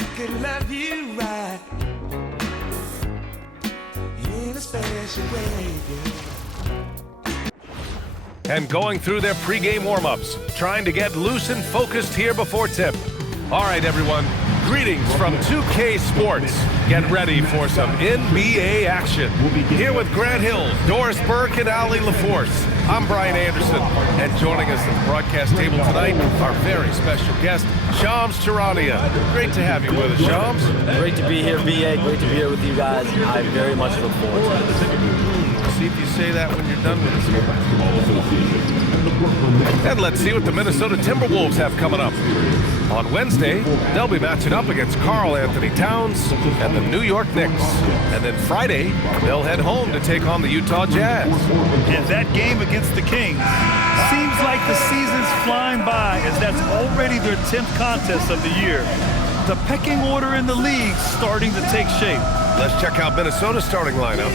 I could love you right in a special way, yeah. And going through their pregame warm-ups, trying to get loose and focused here before tip. All right, everyone, greetings from 2K Sports. Get ready for some NBA action. Here with Grant Hill, Doris Burke, and Ali LaForce. I'm Brian Anderson, and joining us at the broadcast table tonight, our very special guest, Shams Charania. Great to have you with us, Shams. Great to be here, BA. Great to be here with you guys. I very much look forward to this. See if you say that when you're done with us here. And let's see what the Minnesota Timberwolves have coming up. On Wednesday, they'll be matching up against Karl Anthony Towns and the New York Knicks. And then Friday, they'll head home to take on the Utah Jazz. And that game against the Kings seems like the season's flying by, as that's already their 10th contest of the year. The pecking order in the league starting to take shape. Let's check out Minnesota's starting lineup.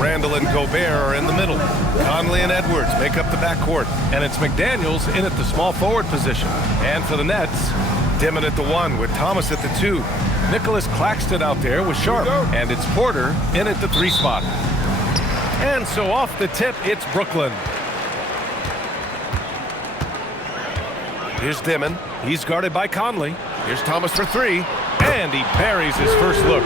Randall and Gobert are in the middle. Conley and Edwards make up the backcourt. And it's McDaniels in at the small forward position. And for the Nets, Dimon at the 1 with Thomas at the 2. Nicholas Claxton out there with Sharp. And it's Porter in at the 3 spot. And so off the tip, it's Brooklyn. Here's Dimon. He's guarded by Conley. Here's Thomas for 3. And he parries his first look.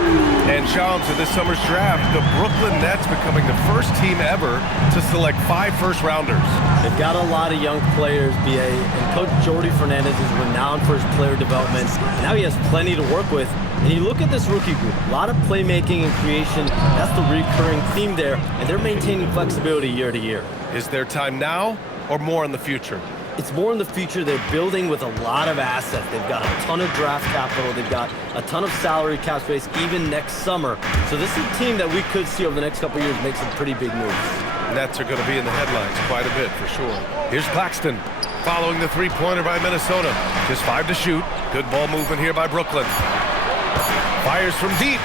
And Shams, in this summer's draft, the Brooklyn Nets becoming the first team ever to select 5 first-rounders. They've got a lot of young players, BA, and Coach Jordy Fernandez is renowned for his player development. Now he has plenty to work with. And you look at this rookie group, a lot of playmaking and creation. That's the recurring theme there, and they're maintaining flexibility year to year. Is there time now or more in the future? It's more in the future. They're building with a lot of assets. They've got a ton of draft capital. They've got a ton of salary cap space even next summer. So this is a team that we could see over the next couple of years make some pretty big moves. Nets are going to be in the headlines quite a bit for sure. Here's Claxton following the three-pointer by Minnesota. Just 5 to shoot. Good ball movement here by Brooklyn. Fires from deep.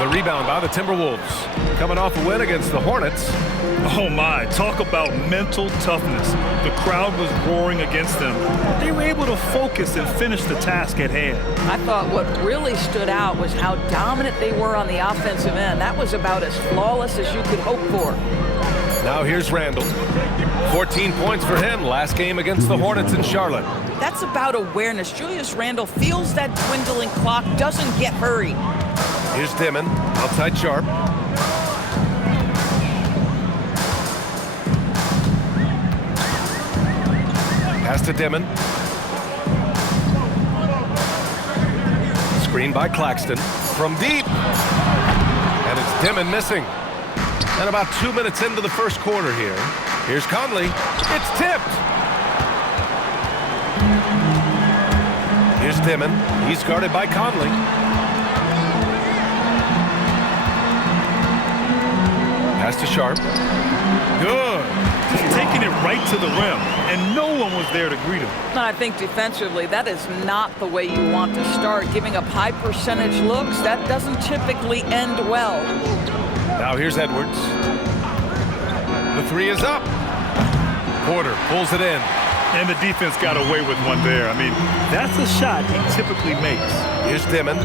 The rebound by the Timberwolves. Coming off a win against the Hornets. Oh my, talk about mental toughness. The crowd was roaring against them. They were able to focus and finish the task at hand. I thought what really stood out was how dominant they were on the offensive end. That was about as flawless as you could hope for. Now here's Randall. 14 points for him last game against the Hornets in Charlotte. That's about awareness. Julius Randle feels that dwindling clock, doesn't get hurried. Here's Dimon, outside Sharp. Pass to Dimon. Screen by Claxton from deep. And it's Dimon missing. And about 2 minutes into the first quarter here. Here's Conley. It's tipped. Here's Dimon. He's guarded by Conley. Pass to Sharp. Good. Just taking it right to the rim, and no one was there to greet him. I think defensively, that is not the way you want to start. Giving up high percentage looks, that doesn't typically end well. Now here's Edwards. The 3 is up. Porter pulls it in. And the defense got away with one there. I mean, that's a shot he typically makes. Here's Dimon.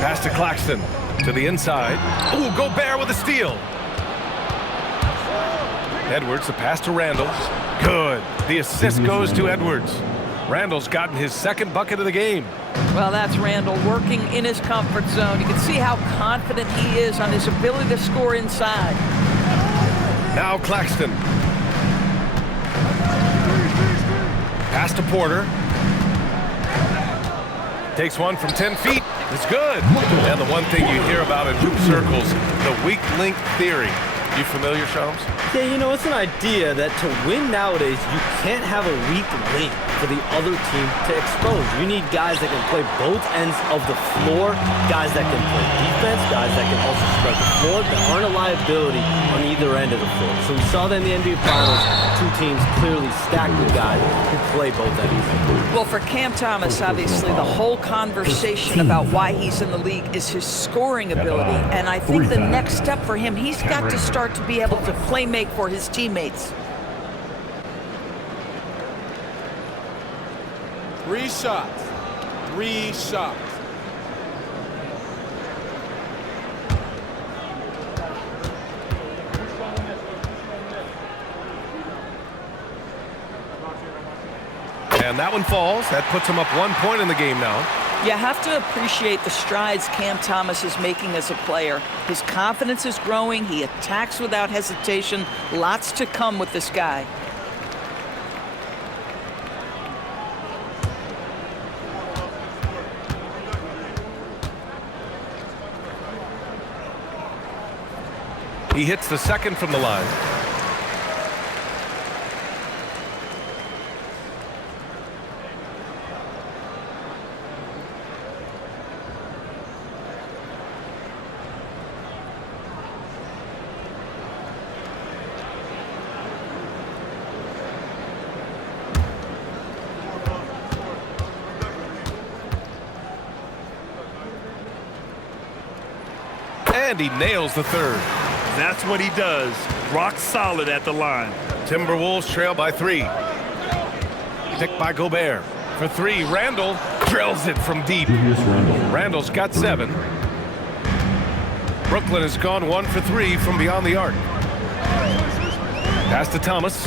Pass to Claxton. To the inside. Ooh, Gobert with a steal. Edwards, the pass to Randall. Good. The assist goes to Edwards. Randall's gotten his 2nd bucket of the game. Well, that's Randall working in his comfort zone. You can see how confident he is on his ability to score inside. Now Claxton. Pass to Porter. Takes one from 10 feet. It's good. And the one thing you hear about in hoop circles, the weak link theory. You familiar, Shams? Yeah, you know, it's an idea that to win nowadays, you can't have a weak link for the other team to expose. You need guys that can play both ends of the floor, guys that can play defense, guys that can also spread the floor, that aren't a liability on either end of the floor. So we saw that in the NBA Finals, 2 teams clearly stacked with guys who play both ends. Well, for Cam Thomas, obviously, the whole conversation about why he's in the league is his scoring ability. And I think the next step for him, he's got to start to be able to play make for his teammates. 3 shots. 3 shots. And that one falls. That puts him up 1 point in the game now. You have to appreciate the strides Cam Thomas is making as a player. His confidence is growing. He attacks without hesitation. Lots to come with this guy. He hits the second from the line. And he nails the third. That's what he does. Rock solid at the line. Timberwolves trail by 3. Picked by Gobert. For 3, Randall drills it from deep. Randall's got 7. Brooklyn has gone 1 for 3 from beyond the arc. Pass to Thomas.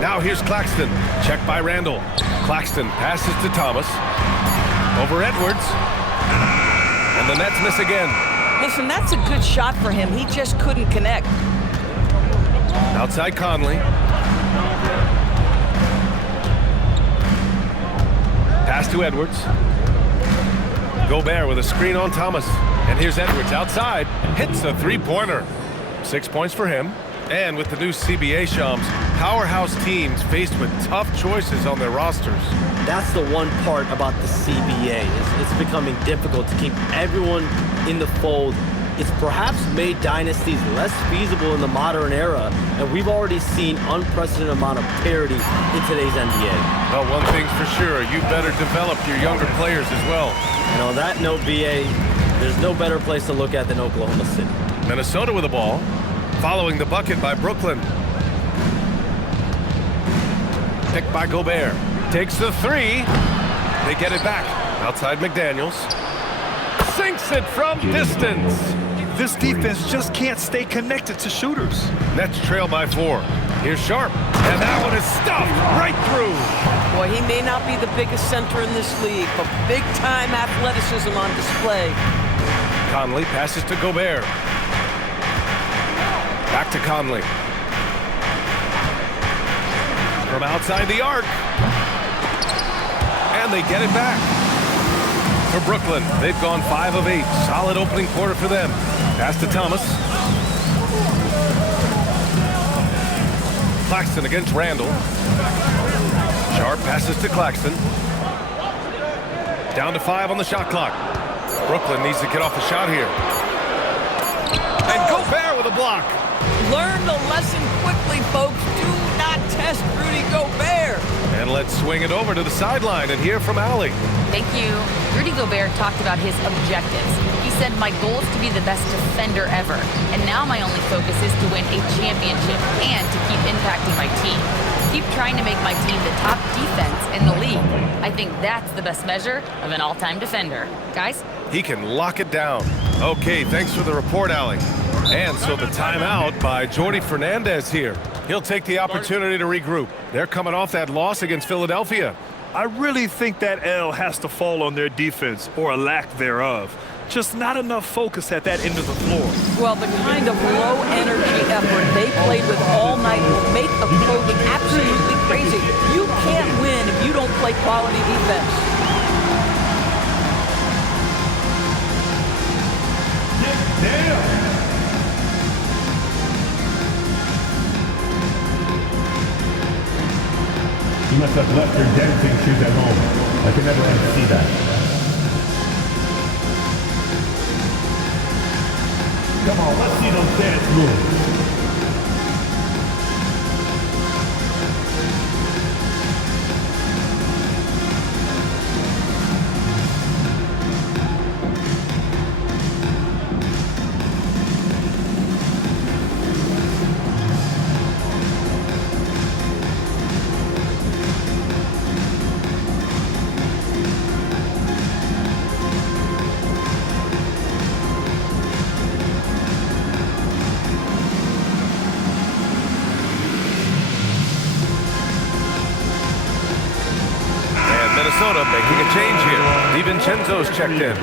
Now here's Claxton. Check by Randall. Claxton passes to Thomas. Over Edwards. And the Nets miss again. Listen, that's a good shot for him. He just couldn't connect. Outside Conley. Pass to Edwards. Gobert with a screen on Thomas. And here's Edwards outside. Hits a three-pointer. 6 points for him. And with the new CBA, Shams, powerhouse teams faced with tough choices on their rosters. That's the one part about the CBA. It's becoming difficult to keep everyone in the fold. It's perhaps made dynasties less feasible in the modern era, and we've already seen unprecedented amount of parity in today's NBA. Well, one thing's for sure, you better develop your younger players as well. And on that note, BA, there's no better place to look at than Oklahoma City. Minnesota with the ball, following the bucket by Brooklyn. Picked by Gobert. Takes the 3. They get it back. Outside McDaniels. Sinks it from distance. This defense just can't stay connected to shooters. Nets trail by 4. Here's Sharp. And that one is stuffed right through. Boy, he may not be the biggest center in this league, but big-time athleticism on display. Conley passes to Gobert. Back to Conley. From outside the arc. And they get it back. For Brooklyn, they've gone 5 of 8. Solid opening quarter for them. Pass to Thomas. Claxton against Randall. Sharp passes to Claxton. Down to 5 on the shot clock. Brooklyn needs to get off the shot here. And Gobert with a block. Learn the lesson quickly, folks. Do not test Rudy Gobert. And let's swing it over to the sideline and hear from Allie. Thank you. Rudy Gobert talked about his objectives. He said, my goal is to be the best defender ever. And now my only focus is to win a championship and to keep impacting my team. Keep trying to make my team the top defense in the league. I think that's the best measure of an all-time defender. Guys? He can lock it down. Okay, thanks for the report, Allie. And so the timeout by Jordi Fernandez here. He'll take the opportunity to regroup. They're coming off that loss against Philadelphia. I really think that L has to fall on their defense, or a lack thereof. Just not enough focus at that end of the floor. Well, the kind of low-energy effort they played with all night will make a coach absolutely crazy. You can't win if you don't play quality defense. You must have left your dancing shoes at home. I can never unsee that. Come on, let's see those dance moves. DiVincenzo's checked in.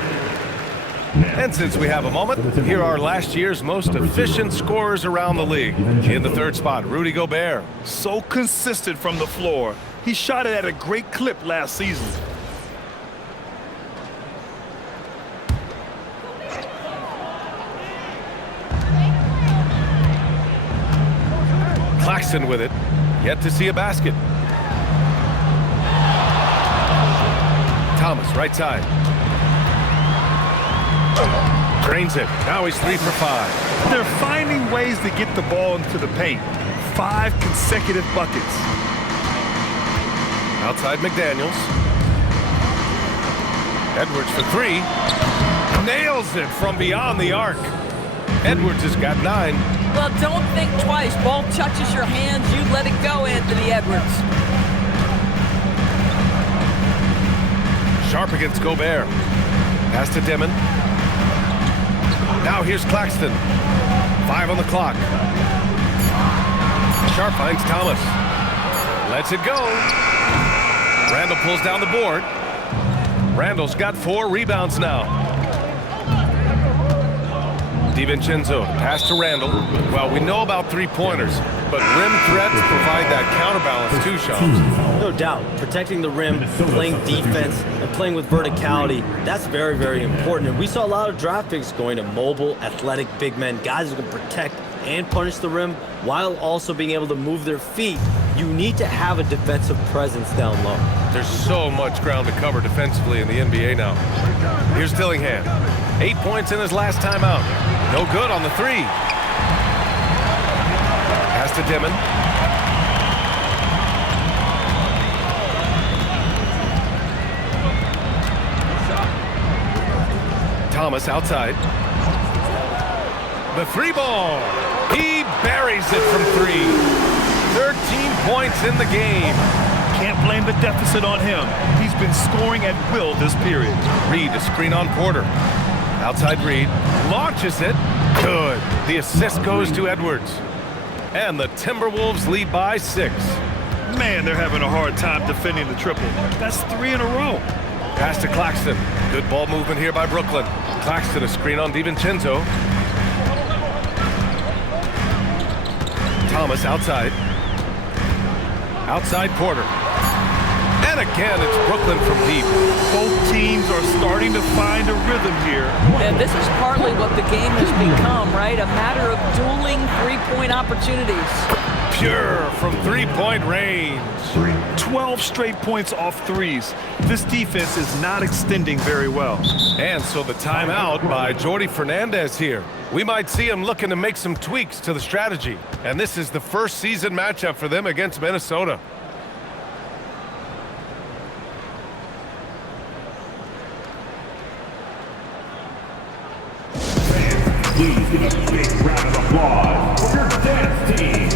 And since we have a moment, here are last year's most efficient scorers around the league. In the third spot, Rudy Gobert. So consistent from the floor. He shot it at a great clip last season. Claxton with it. Yet to see a basket. Thomas, right side. Drains it. Now he's 3 for 5. They're finding ways to get the ball into the paint. 5 consecutive buckets. Outside McDaniels. Edwards for 3. Nails it from beyond the arc. Edwards has got 9. Well, don't think twice. Ball touches your hands, you let it go, Anthony Edwards. Sharp against Gobert. Pass to Dimon. Now here's Claxton. 5 on the clock. Sharp finds Thomas. Lets it go. Randall pulls down the board. Randall's got 4 rebounds now. DiVincenzo, pass to Randall. Well, we know about three-pointers, but rim threats provide that counterbalance too, Shams. No doubt. Protecting the rim, playing defense, and playing with verticality, that's very, very important. And we saw a lot of draft picks going to mobile, athletic big men, guys who can protect and punish the rim while also being able to move their feet. You need to have a defensive presence down low. There's so much ground to cover defensively in the NBA now. Here's Dillingham. 8 points in his last time out. No good on the 3. Pass to Dimon. Thomas outside. The 3 ball. He buries it from 3. 13 points in the game. Can't blame the deficit on him. He's been scoring at will this period. Reed, a screen on Porter. Outside Reed. Launches it. Good. The assist goes to Edwards. And the Timberwolves lead by 6. Man, they're having a hard time defending the triple. That's 3 in a row. Pass to Claxton. Good ball movement here by Brooklyn. Claxton, a screen on DiVincenzo. Thomas outside. Outside Porter. And again, it's Brooklyn from deep. Both teams are starting to find a rhythm here. And this is partly what the game has become, right? A matter of dueling three-point opportunities. Pure from three-point range. 12 straight points off threes. This defense is not extending very well. And so the timeout by Jordi Fernandez here. We might see him looking to make some tweaks to the strategy. And this is the first season matchup for them against Minnesota. Please give a big round of applause for your dance team.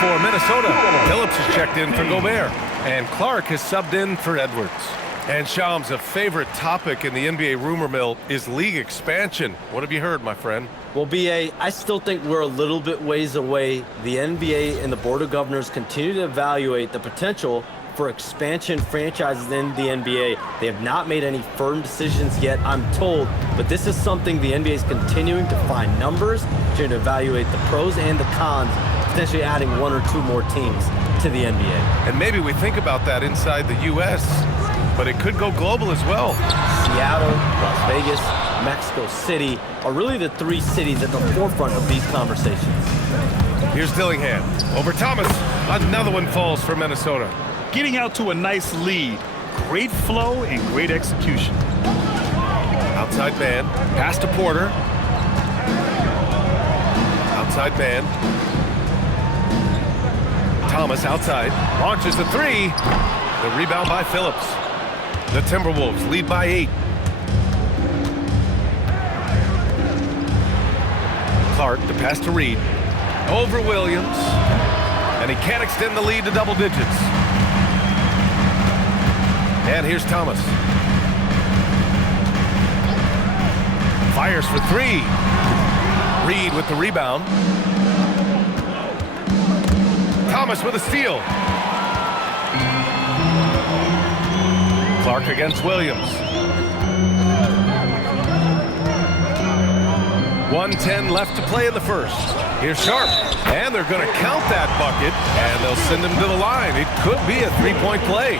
For Minnesota, Phillips has checked in for Gobert, and Clark has subbed in for Edwards. And Shams, a favorite topic in the NBA rumor mill is league expansion. What have you heard, my friend? Well, BA, I still think we're a little bit ways away. The NBA and the Board of Governors continue to evaluate the potential for expansion franchises in the NBA. They have not made any firm decisions yet, I'm told, but this is something the NBA is continuing to find numbers, trying to evaluate the pros and the cons, potentially adding 1 or 2 more teams. to the NBA. And maybe we think about that inside the U.S., but it could go global as well. Seattle, Las Vegas, Mexico City are really the three cities at the forefront of these conversations. Here's Dillingham. Over Thomas. Another one falls for Minnesota. Getting out to a nice lead. Great flow and great execution. Outside man. Pass to Porter. Outside man. Thomas outside. Launches the three. The rebound by Phillips. The Timberwolves lead by 8. Clark, the pass to Reed. Over Williams. And he can't extend the lead to double digits. And here's Thomas. Fires for 3. Reed with the rebound. Thomas with a steal. Clark against Williams. 1:10 left to play in the first. Here's Sharp. And they're going to count that bucket, and they'll send him to the line. It could be a three-point play.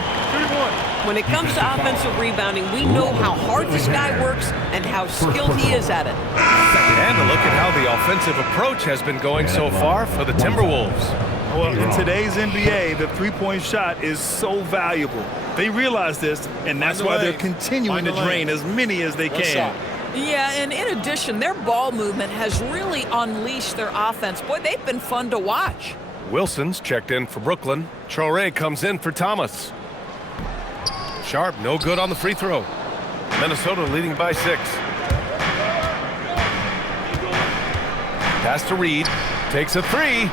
When it comes to offensive rebounding, we know how hard this guy works and how skilled he is at it. And a look at how the offensive approach has been going so far for the Timberwolves. Well, in today's NBA, the three-point shot is so valuable. They realize this, and that's why they're continuing to drain as many as they can. Yeah, and in addition, their ball movement has really unleashed their offense. Boy, they've been fun to watch. Wilson's checked in for Brooklyn. Traore comes in for Thomas. Sharp, no good on the free throw. Minnesota leading by 6. Pass to Reed. Takes a 3.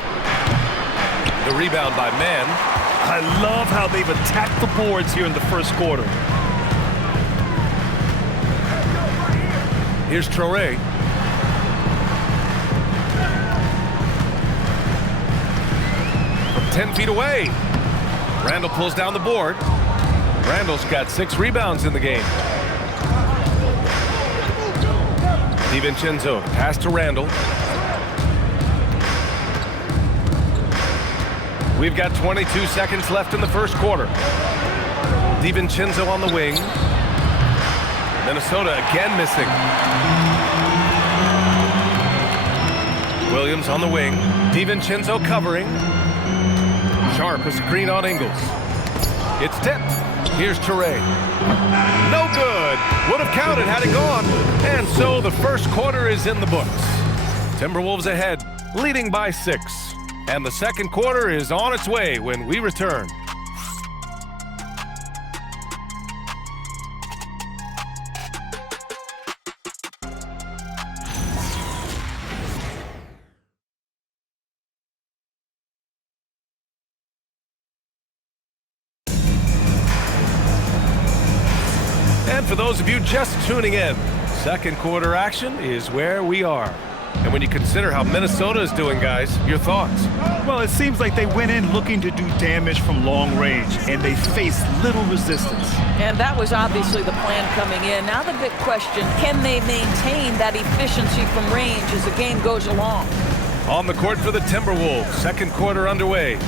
The rebound by Mann. I love how they've attacked the boards here in the first quarter. Here's Traore. From 10 feet away. Randall pulls down the board. Randall's got 6 rebounds in the game. DiVincenzo, pass to Randall. We've got 22 seconds left in the first quarter. DiVincenzo on the wing. Minnesota again missing. Williams on the wing. DiVincenzo covering. Sharp, a screen on Ingles. It's tipped. Here's Traore. No good. Would have counted had it gone. And so the first quarter is in the books. Timberwolves ahead, leading by 6. And the second quarter is on its way when we return. And for those of you just tuning in, second quarter action is where we are. And when you consider how Minnesota is doing, guys, your thoughts? Well, it seems like they went in looking to do damage from long range, and they faced little resistance. And that was obviously the plan coming in. Now the big question, can they maintain that efficiency from range as the game goes along? On the court for the Timberwolves, second quarter underway.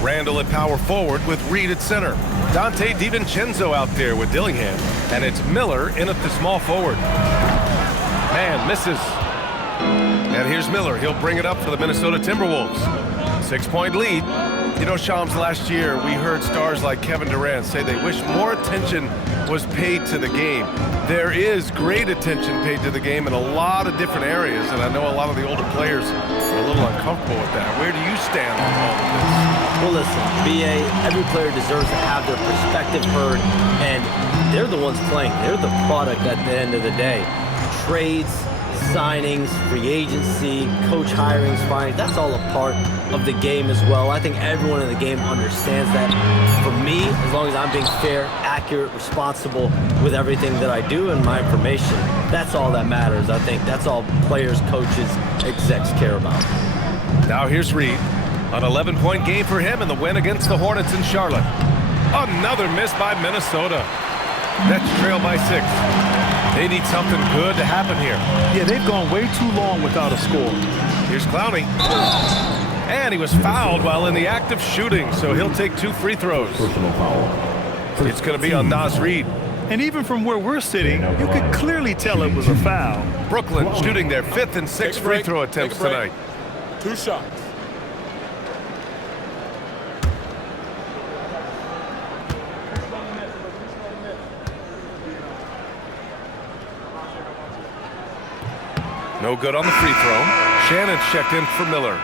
Randall at power forward with Reed at center. Dante DiVincenzo out there with Dillingham. And it's Miller in at the small forward. Man misses. And here's Miller. He'll bring it up for the Minnesota Timberwolves. 6-point lead. You know, Shams, last year we heard stars like Kevin Durant say they wish more attention was paid to the game. There is great attention paid to the game in a lot of different areas, and I know a lot of the older players are a little uncomfortable with that. Where do you stand on all of this? Well, listen, BA, every player deserves to have their perspective heard, and they're the ones playing. They're the product at the end of the day. Trades, signings, free agency, coach hirings, firings, that's all a part of the game as well. I think everyone in the game understands that. For me, as long as I'm being fair, accurate, responsible with everything that I do and my information, that's all that matters. I think that's all players, coaches, execs care about. Now here's Reed. An 11-point game for him in the win against the Hornets in Charlotte. Another miss by Minnesota. Nets trail by 6. They need something good to happen here. Yeah, they've gone way too long without a score. Here's Clowney. And he was fouled while in the act of shooting, so he'll take 2 free throws. Personal foul. It's going to be on Naz Reid. And even from where we're sitting, you could clearly tell it was a foul. Brooklyn shooting their 5th and 6th free throw attempts tonight. 2 shots. No good on the free throw. Shannon's checked in for Miller.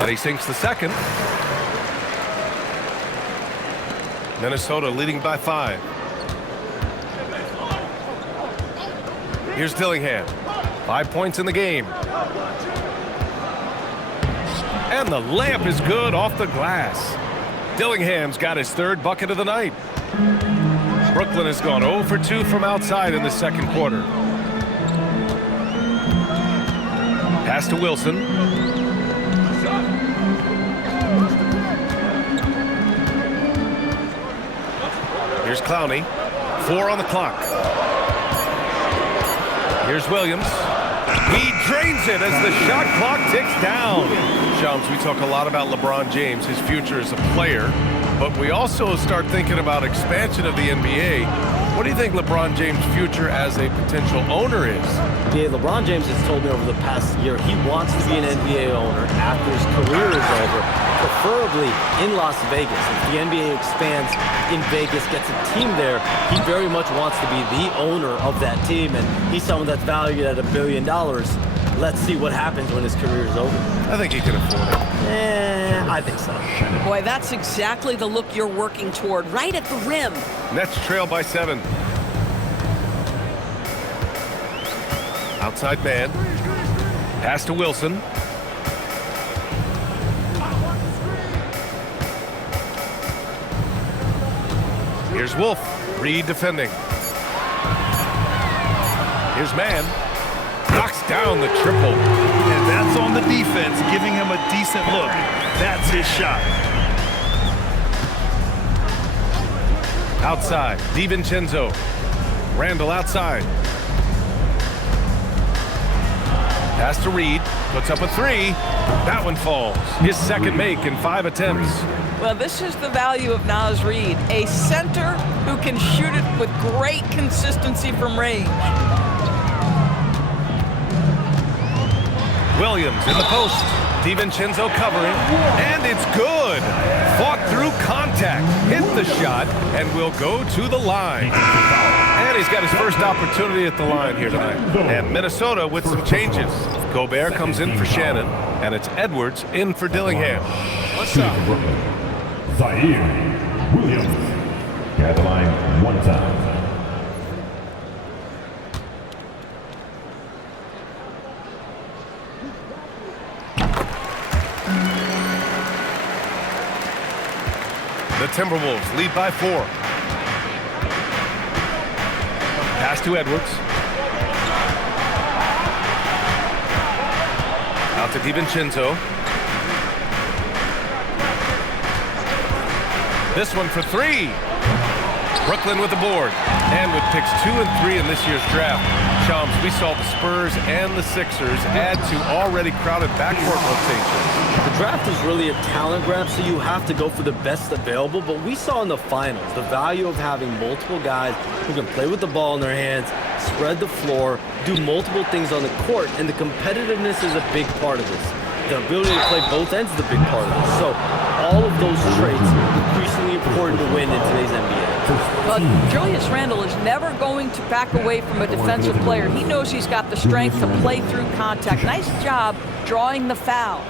And he sinks the second. Minnesota leading by 5. Here's Dillingham. 5 points in the game. And the layup is good off the glass. Dillingham's got his 3rd bucket of the night. Brooklyn has gone 0 for 2 from outside in the second quarter. Pass to Wilson. Here's Clowney. 4 on the clock. Here's Williams. He drains it as the shot clock ticks down. Shams, we talk a lot about LeBron James, his future as a player, but we also start thinking about expansion of the NBA. What do you think LeBron James' future as a potential owner is? Yeah, LeBron James has told me over the past year he wants to be an NBA owner after his career is over, preferably in Las Vegas. If the NBA expands in Vegas, gets a team there, he very much wants to be the owner of that team, and he's someone that's valued at $1 billion. Let's see what happens when his career is over. I think he can afford it. I think so. Boy, that's exactly the look you're working toward, right at the rim. Nets trail by 7. Outside man. Pass to Wilson. Here's Wolf. Reed defending. Here's man. Knocks down the triple. And that's on the defense, giving him a decent look. That's his shot. Outside. DiVincenzo. Randall outside. Pass to Reed. Puts up a 3. That one falls. His second make in 5 attempts. Well, this is the value of Naz Reid, a center who can shoot it with great consistency from range. Williams in the post. DiVincenzo covering. And it's good. Fought through contact. Hit the shot and will go to the line. And he's got his first opportunity at the line here tonight. And Minnesota with some changes. Gobert comes in for Shannon. And it's Edwards in for Dillingham. What's up? Zaire Williams. At the line 1 time. The Timberwolves lead by 4. Pass to Edwards. Out to DiVincenzo. This one for 3. Brooklyn with the board. And with picks 2 and 3 in this year's draft. Shams, we saw the Spurs and the Sixers add to already crowded backcourt rotations. The draft is really a talent grab, so you have to go for the best available. But we saw in the finals the value of having multiple guys who can play with the ball in their hands, spread the floor, do multiple things on the court, and the competitiveness is a big part of this. The ability to play both ends is a big part of this. So all of those traits increasingly important to win in today's NBA. But Julius Randle is never going to back away from a defensive player. He knows he's got the strength to play through contact. Nice job drawing the foul.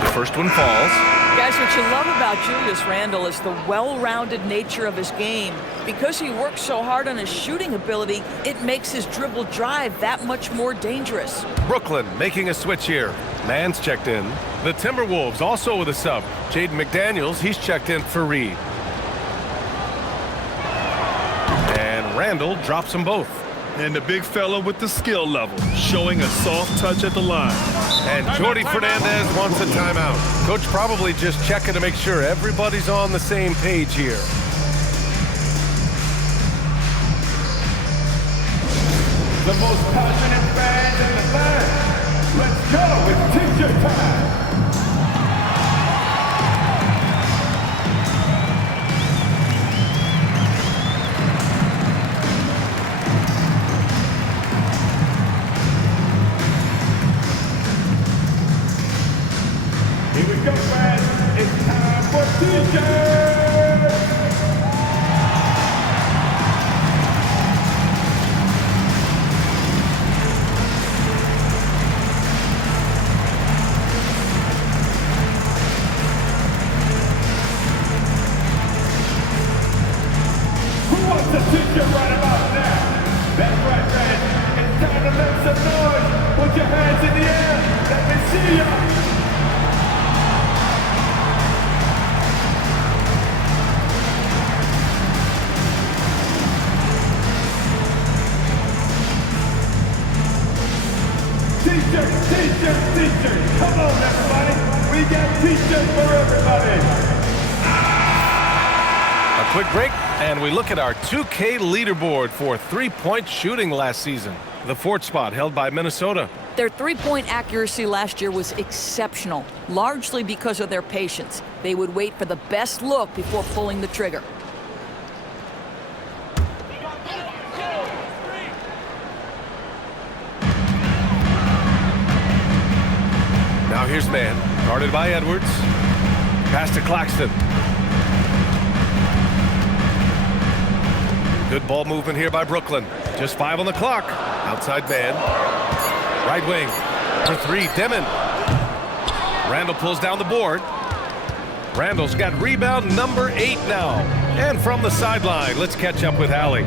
The first one falls. Yeah, Guys, what you love about Julius Randle is the well-rounded nature of his game. Because he works so hard on his shooting ability, it makes his dribble drive that much more dangerous. Brooklyn making a switch here. Mann's checked in. The Timberwolves also with a sub. Jaden McDaniels, he's checked in for Reed. And Randle drops them both. And the big fella with the skill level, showing a soft touch at the line. And Jordi Fernandez wants a timeout. Coach probably just checking to make sure everybody's on the same page here. The most passionate fans in the land. Let's go. It's t-shirt time. Here we go, fans. It's time for t-shirts. Who wants a t-shirt right about now? That's right, fans. It's time to make some noise. Put your hands in the air. Let me see ya. T-shirt. Come on, everybody. We got t-shirts for everybody. A quick break, and we look at our 2K leaderboard for three-point shooting last season. The fourth spot held by Minnesota. Their three-point accuracy last year was exceptional, largely because of their patience. They would wait for the best look before pulling the trigger. Now here's Mann, guarded by Edwards. Pass to Claxton. Good ball movement here by Brooklyn. Just 5 on the clock. Outside Mann. Right wing for 3, Demon. Randle pulls down the board. Randle's got rebound number 8 now. And from the sideline, let's catch up with Allie.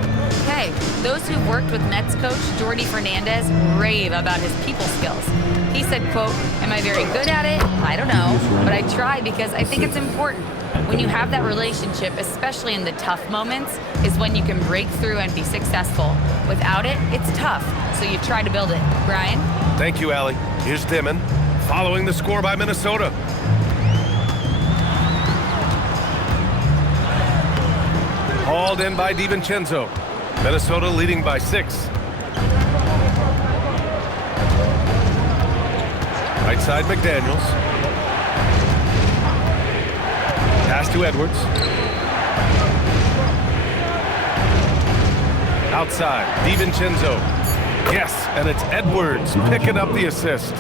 Hey, those who've worked with Nets coach Jordi Fernandez rave about his people skills. He said, quote, "Am I very good at it? I don't know, but I try because I think it's important. When you have that relationship, especially in the tough moments, is when you can break through and be successful. Without it, it's tough, so you try to build it." Brian? Thank you, Allie. Here's Demon, following the score by Minnesota. Hauled in by DiVincenzo. Minnesota leading by 6. Right side, McDaniels. Pass to Edwards. Outside, DiVincenzo. Yes, and it's Edwards picking up the assist.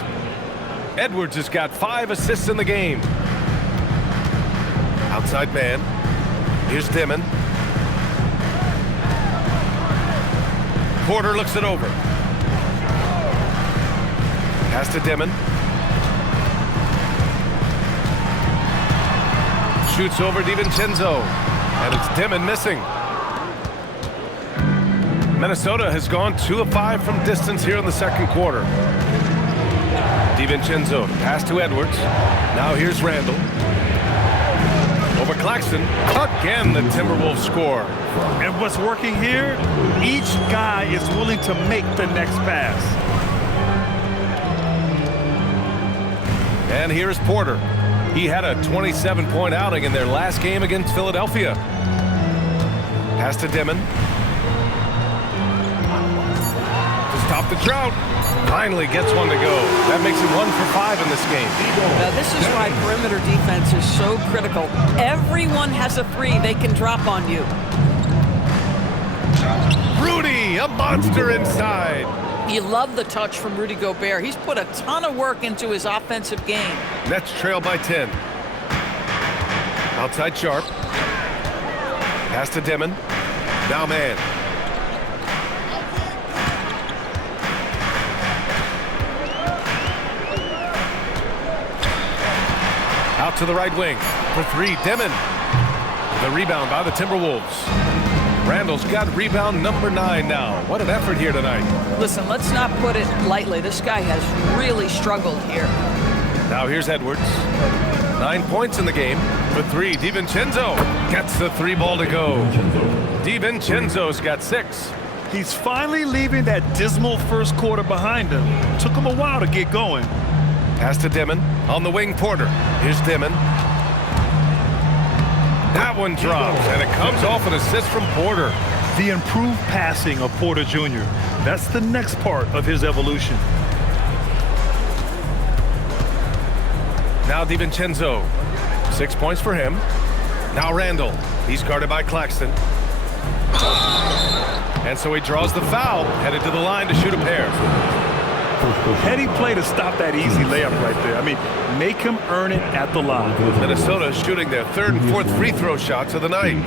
Edwards has got 5 assists in the game. Outside man. Here's Demon. Porter looks it over. Pass to Demon. Shoots over DiVincenzo. And it's Demon missing. Minnesota has gone 2 of 5 from distance here in the second quarter. DiVincenzo, pass to Edwards. Now here's Randle. Over Claxton. Again, the Timberwolves score. And what's working here, each guy is willing to make the next pass. And here's Porter. He had a 27-point outing in their last game against Philadelphia. Pass to Demon. To stop the drought. Finally gets one to go. That makes him 1 for 5 in this game. This is why perimeter defense is so critical. Everyone has a 3 they can drop on you. Rudy, a monster inside. You love the touch from Rudy Gobert. He's put a ton of work into his offensive game. Nets trail by 10. Outside Sharp. Pass to Demon. Now man. Out to the right wing for three, Dimon. The rebound by the Timberwolves. Randall's got rebound number 9 now. What an effort here tonight. Listen, let's not put it lightly. This guy has really struggled here. Now here's Edwards. 9 points in the game. For three, DiVincenzo gets the 3-ball to go. DiVincenzo's got 6. He's finally leaving that dismal first quarter behind him. Took him a while to get going. Pass to Dimon. On the wing, Porter. Here's Dimon. That one drops, and it comes off an assist from Porter. The improved passing of Porter Jr. That's the next part of his evolution. Now DiVincenzo. 6 points for him. Now Randall. He's guarded by Claxton. And so he draws the foul, headed to the line to shoot a pair. Heady play to stop that easy layup right there. I mean, make him earn it at the line. Minnesota is shooting their 3rd and 4th free throw shots of the night.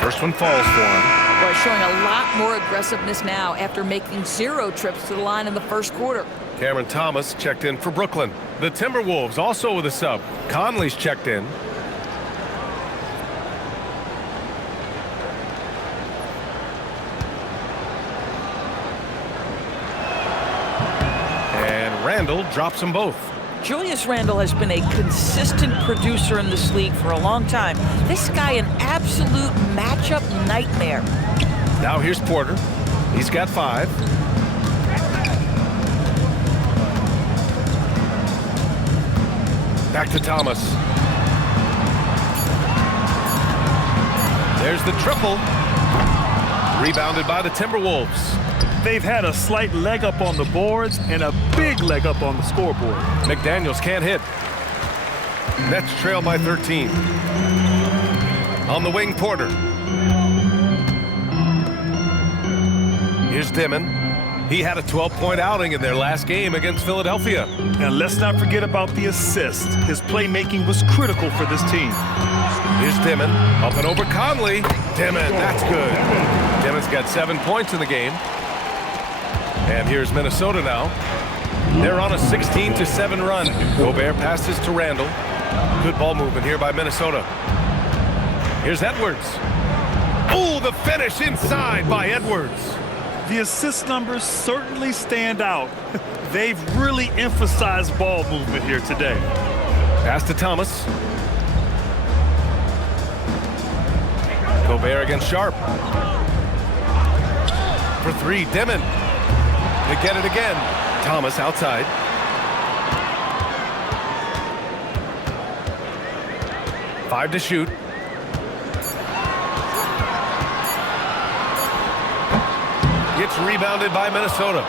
First one falls for him. Boy, showing a lot more aggressiveness now after making 0 trips to the line in the first quarter. Cameron Thomas checked in for Brooklyn. The Timberwolves also with a sub. Conley's checked in. And Randall drops them both. Julius Randle has been a consistent producer in this league for a long time. This guy an absolute matchup nightmare. Now here's Porter. He's got 5. Back to Thomas. There's the triple. Rebounded by the Timberwolves. They've had a slight leg up on the boards and a big leg up on the scoreboard. McDaniels can't hit. Nets trail by 13. On the wing, Porter. Here's Dimon. He had a 12-point outing in their last game against Philadelphia. And let's not forget about the assist. His playmaking was critical for this team. Here's Dimon. Up and over Conley. Dimon, that's good. Dimon's got 7 points in the game. And here's Minnesota now. They're on a 16-7 run. Gobert passes to Randall. Good ball movement here by Minnesota. Here's Edwards. Oh, the finish inside by Edwards. The assist numbers certainly stand out. They've really emphasized ball movement here today. Pass to Thomas. Gobert against Sharp. For three, Dimon. They get it again. Thomas outside. Five to shoot. Gets rebounded by Minnesota.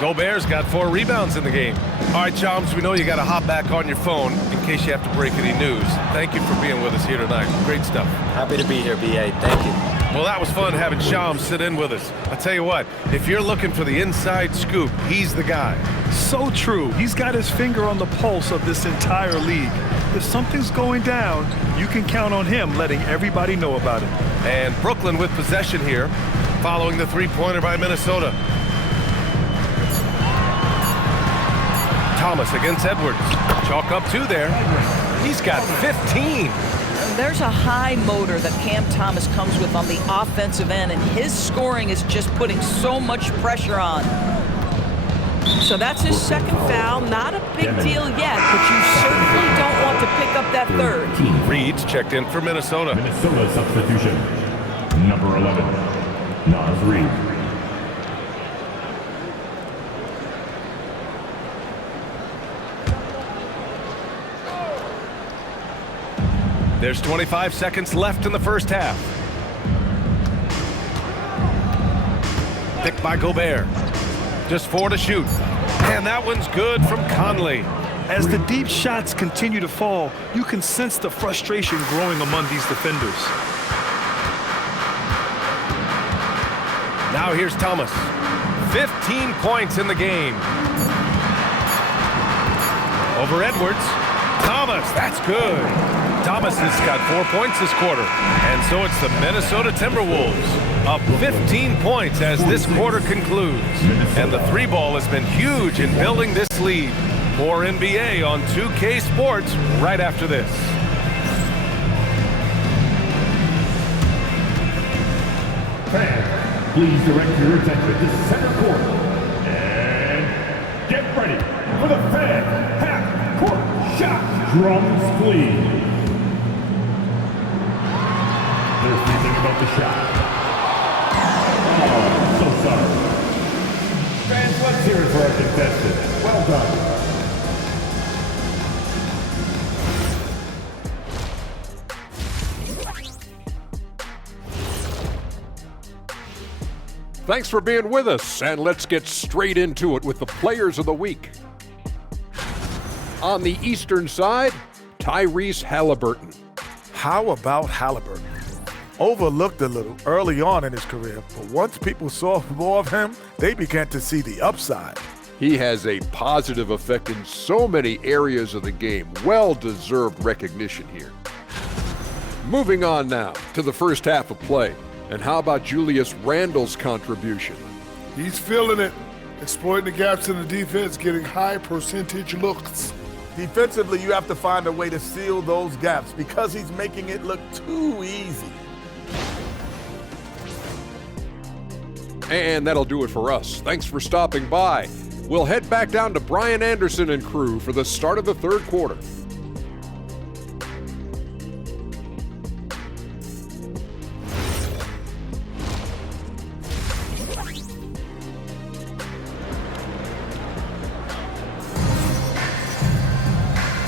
Gobert's got 4 rebounds in the game. All right, Chums, we know you got to hop back on your phone in case you have to break any news. Thank you for being with us here tonight. Great stuff. Happy to be here, BA. Thank you. Well, that was fun having Shams sit in with us. I'll tell you what, if you're looking for the inside scoop, he's the guy. So true. He's got his finger on the pulse of this entire league. If something's going down, you can count on him letting everybody know about it. And Brooklyn with possession here, following the three-pointer by Minnesota. Thomas against Edwards. Chalk up 2 there. He's got 15. There's a high motor that Cam Thomas comes with on the offensive end, and his scoring is just putting so much pressure on. So that's his second foul. Not a big deal yet, but you certainly don't want to pick up that third. Reed's checked in for Minnesota. Minnesota substitution. Number 11, Naz Reid. There's 25 seconds left in the first half. Picked by Gobert. Just 4 to shoot. And that one's good from Conley. As the deep shots continue to fall, you can sense the frustration growing among these defenders. Now here's Thomas. 15 points in the game. Over Edwards. Thomas, that's good. Thomas has got 4 points this quarter. And so it's the Minnesota Timberwolves up 15 points as this quarter concludes. And the three ball has been huge in building this lead. More NBA on 2K Sports right after this. Fans, please direct your attention to center court. And get ready for the fan half-court shot. Drums, please. There's nothing about the shot. Oh, so sorry. Fans, let's hear it for our contestant. Well done. Thanks for being with us, and let's get straight into it with the Players of the Week. On the Eastern side, Tyrese Halliburton. How about Halliburton? Overlooked a little early on in his career, but once people saw more of him, they began to see the upside. He has a positive effect in so many areas of the game. Well-deserved recognition here. Moving on now to the first half of play. And how about Julius Randle's contribution? He's feeling it, exploiting the gaps in the defense, getting high percentage looks. Defensively, you have to find a way to seal those gaps because he's making it look too easy. And that'll do it for us. Thanks for stopping by. We'll head back down to Brian Anderson and crew for the start of the third quarter.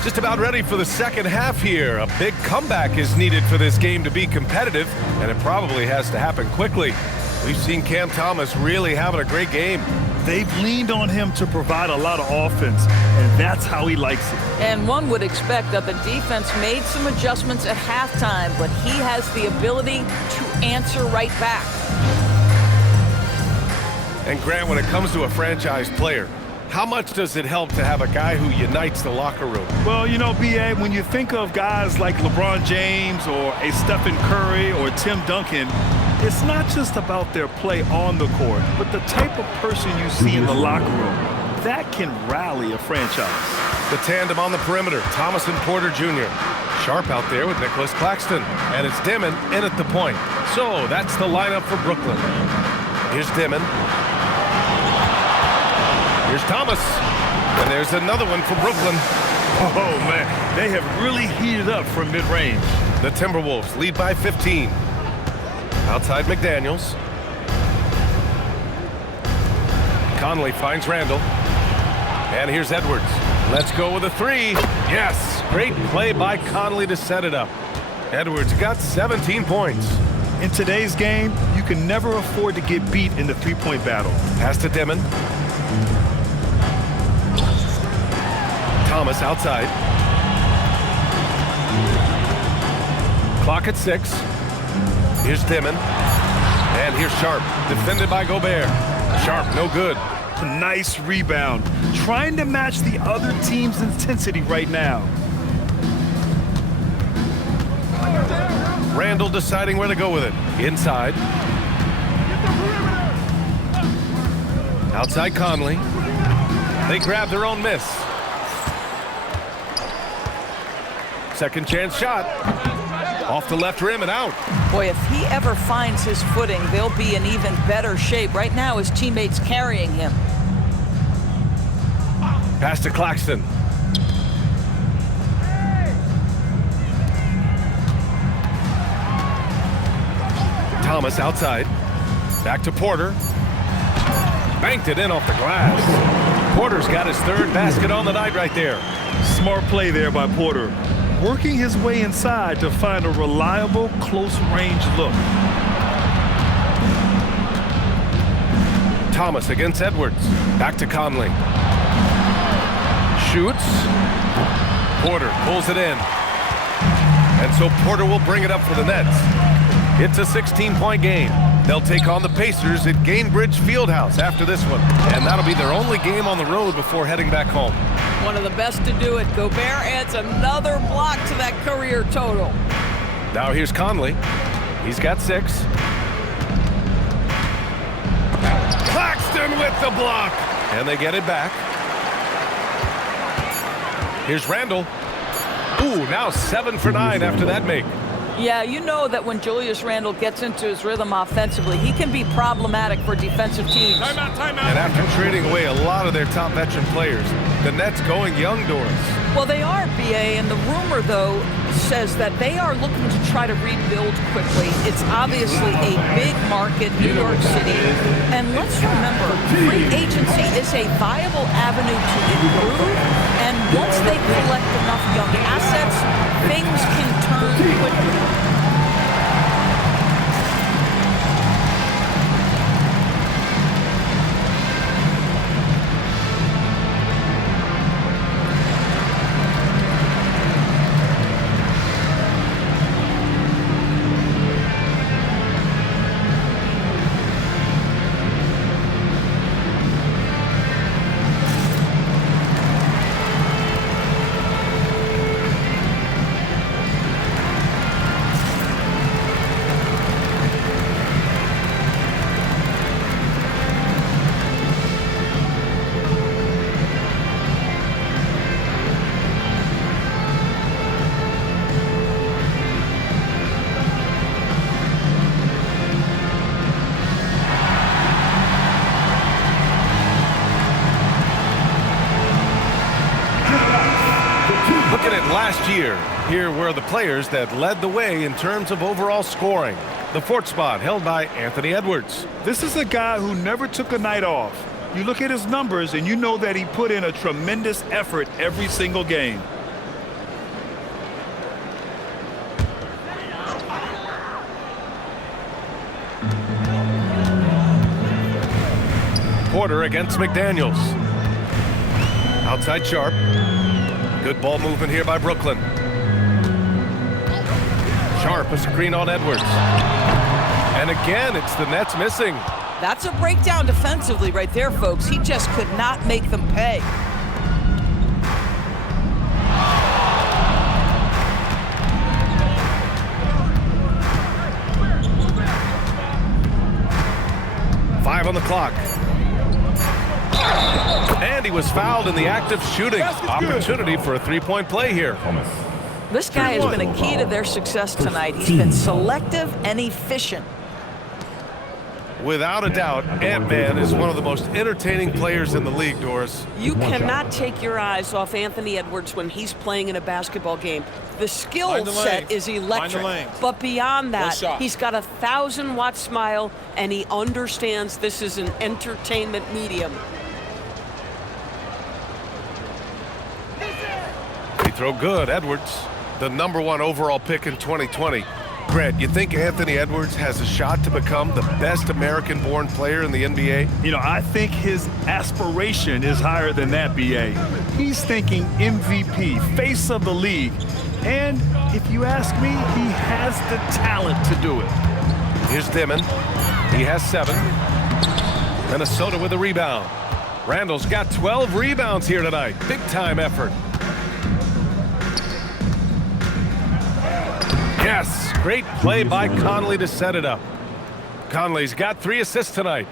Just about ready for the second half here. A big comeback is needed for this game to be competitive, and it probably has to happen quickly. We've seen Cam Thomas really having a great game. They've leaned on him to provide a lot of offense, and that's how he likes it. And one would expect that the defense made some adjustments at halftime, but he has the ability to answer right back. And Grant, when it comes to a franchise player, how much does it help to have a guy who unites the locker room? Well, you know, B.A., when you think of guys like LeBron James or a Stephen Curry or Tim Duncan, it's not just about their play on the court, but the type of person you see in the locker room. That can rally a franchise. The tandem on the perimeter, Thomas and Porter Jr. Sharp out there with Nicholas Claxton. And it's Dimon in at the point. So that's the lineup for Brooklyn. Here's Dimon. Here's Thomas. And there's another one for Brooklyn. Oh, man. They have really heated up from mid-range. The Timberwolves lead by 15. Outside McDaniels. Conley finds Randle. And here's Edwards. Let's go with a three. Yes. Great play by Conley to set it up. Edwards got 17 points. In today's game, you can never afford to get beat in the three-point battle. Pass to Dimon. Thomas outside. Clock at 6. Here's Dimon. And here's Sharp. Defended by Gobert. Sharp, no good. Nice rebound. Trying to match the other team's intensity right now. Randle deciding where to go with it. Inside. Outside Conley. They grab their own miss. Second chance shot. Off the left rim and out. Boy, if he ever finds his footing, they'll be in even better shape. Right now, his teammates carrying him. Pass to Claxton. Thomas outside. Back to Porter. Banked it in off the glass. Porter's got his third basket on the night right there. Smart play there by Porter. Working his way inside to find a reliable, close-range look. Thomas against Edwards. Back to Conley. Shoots. Porter pulls it in. And so Porter will bring it up for the Nets. It's a 16-point game. They'll take on the Pacers at Gainbridge Fieldhouse after this one. And that'll be their only game on the road before heading back home. One of the best to do it. Gobert adds another block to that career total. Now here's Conley. He's got 6. Claxton with the block. And they get it back. Here's Randall. Ooh, now 7 for 9 after that make. Yeah, you know that when Julius Randle gets into his rhythm offensively, he can be problematic for defensive teams. Timeout. And after trading away a lot of their top veteran players, the Nets going young, Doris. Well, they are, BA, and the rumor, though, says that they are looking to try to rebuild quickly. It's obviously a big market, New York City. And let's remember, free agency is a viable avenue to improve. And once they collect enough young assets, things can turn quickly. Looking at last year, here were the players that led the way in terms of overall scoring. The 4th spot held by Anthony Edwards. This is a guy who never took a night off. You look at his numbers and you know that he put in a tremendous effort every single game. Porter against McDaniels. Outside Sharp. Good ball movement here by Brooklyn. Sharp, a screen on Edwards. And again, it's the Nets missing. That's a breakdown defensively right there, folks. He just could not make them pay. Five on the clock. And he was fouled in the act of shooting. Opportunity for a three-point play here. This guy has been a key to their success tonight. He's been selective and efficient. Without a doubt, Ant-Man is one of the most entertaining players in the league, Doris. You cannot take your eyes off Anthony Edwards when he's playing in a basketball game. The skill set is electric, but beyond that, he's got a 1,000-watt smile, and he understands this is an entertainment medium. Free throw good, Edwards, the #1 overall pick in 2020. Grant, you think Anthony Edwards has a shot to become the best American-born player in the NBA? You know, I think his aspiration is higher than that, BA. He's thinking MVP, face of the league. And if you ask me, he has the talent to do it. Here's Dimon. He has 7. Minnesota with a rebound. Randall's got 12 rebounds here tonight. Big-time effort. Yes, great play by Conley to set it up. Conley's got 3 assists tonight.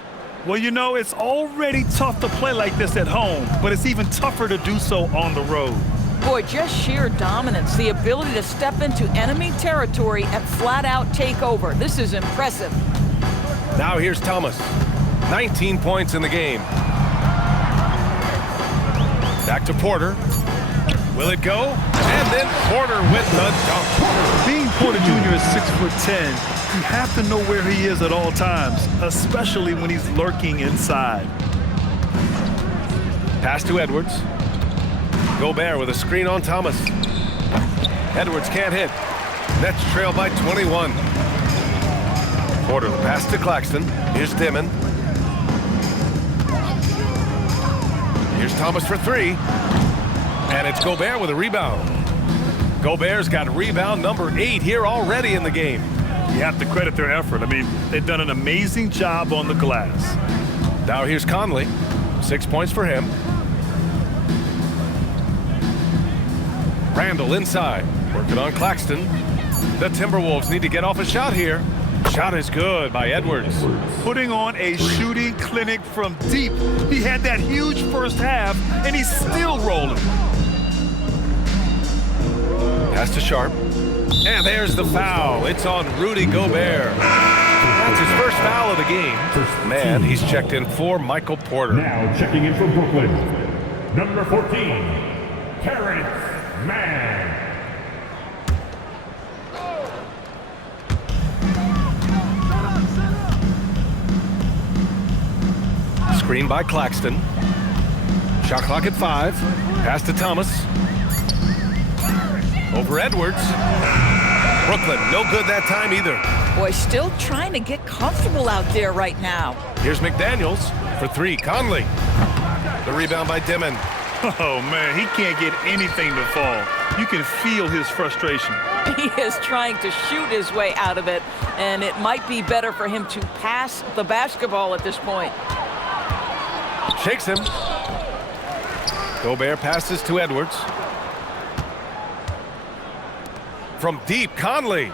Well, you know, it's already tough to play like this at home, but it's even tougher to do so on the road. Boy, just sheer dominance, the ability to step into enemy territory and flat-out take over. This is impressive. Now here's Thomas. 19 points in the game. Back to Porter. Will it go? And then Porter with the dunk. Being Porter Jr. is 6'10", you have to know where he is at all times, especially when he's lurking inside. Pass to Edwards. Gobert with a screen on Thomas. Edwards can't hit. Nets trail by 21. Porter the pass to Claxton. Here's Dimon. Here's Thomas for 3. And it's Gobert with a rebound. Gobert's got rebound #8 here already in the game. You have to credit their effort. I mean, they've done an amazing job on the glass. Now here's Conley. 6 points for him. Randall inside, working on Claxton. The Timberwolves need to get off a shot here. Shot is good by Edwards. Putting on a shooting clinic from deep. He had that huge first half, and he's still rolling. Pass to Sharp. And there's the foul. It's on Rudy Gobert. That's his first foul of the game. Man, he's checked in for Michael Porter. Now checking in for Brooklyn, number 14, Terrence Mann. Screen by Claxton. Shot clock at 5. Pass to Thomas. Over Edwards. Brooklyn, no good that time either. Boy, still trying to get comfortable out there right now. Here's McDaniels for 3. Conley. The rebound by Dimon. Oh, man, he can't get anything to fall. You can feel his frustration. He is trying to shoot his way out of it, and it might be better for him to pass the basketball at this point. Shakes him. Gobert passes to Edwards. From deep, Conley.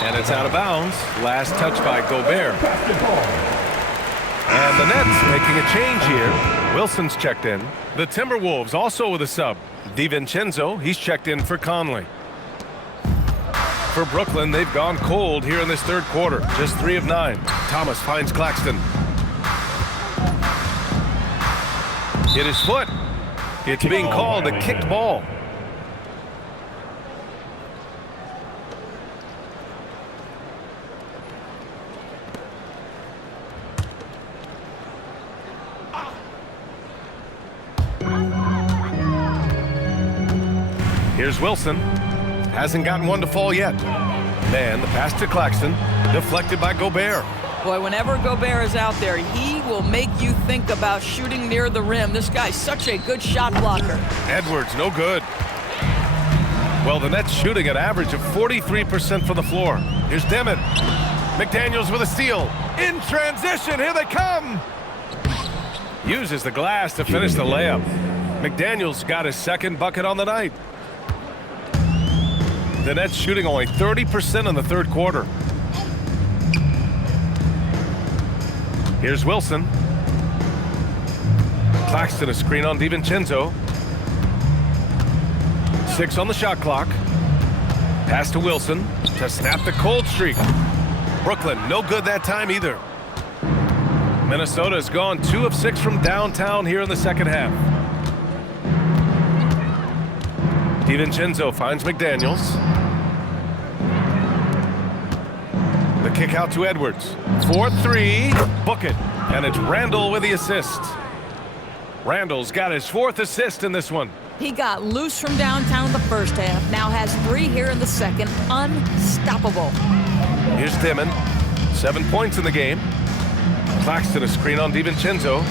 And it's out of bounds. Last touch by Gobert. And the Nets making a change here. Wilson's checked in. The Timberwolves also with a sub. DiVincenzo, he's checked in for Conley. For Brooklyn, they've gone cold here in this third quarter. Just 3 of 9. Thomas finds Claxton. Hit his foot. It's being called a kicked ball. Here's Wilson. Hasn't gotten one to fall yet. Man, the pass to Claxton. Deflected by Gobert. Boy, whenever Gobert is out there, he will make you think about shooting near the rim. This guy's such a good shot blocker. Edwards, no good. Well, the Nets shooting an average of 43% from the floor. Here's Dimon. McDaniels with a steal. In transition, here they come. Uses the glass to finish the layup. McDaniels got his second bucket on the night. The Nets shooting only 30% in the third quarter. Here's Wilson. Claxton a screen on DiVincenzo. 6 on the shot clock. Pass to Wilson to snap the cold streak. Brooklyn, no good that time either. Minnesota has gone 2 of 6 from downtown here in the second half. DiVincenzo finds McDaniels. The kick out to Edwards. 4-3. Book it. And it's Randall with the assist. Randall's got his 4th assist in this one. He got loose from downtown in the first half. Now has 3 here in the second. Unstoppable. Here's Dimon. 7 points in the game. Claxton a screen on DiVincenzo.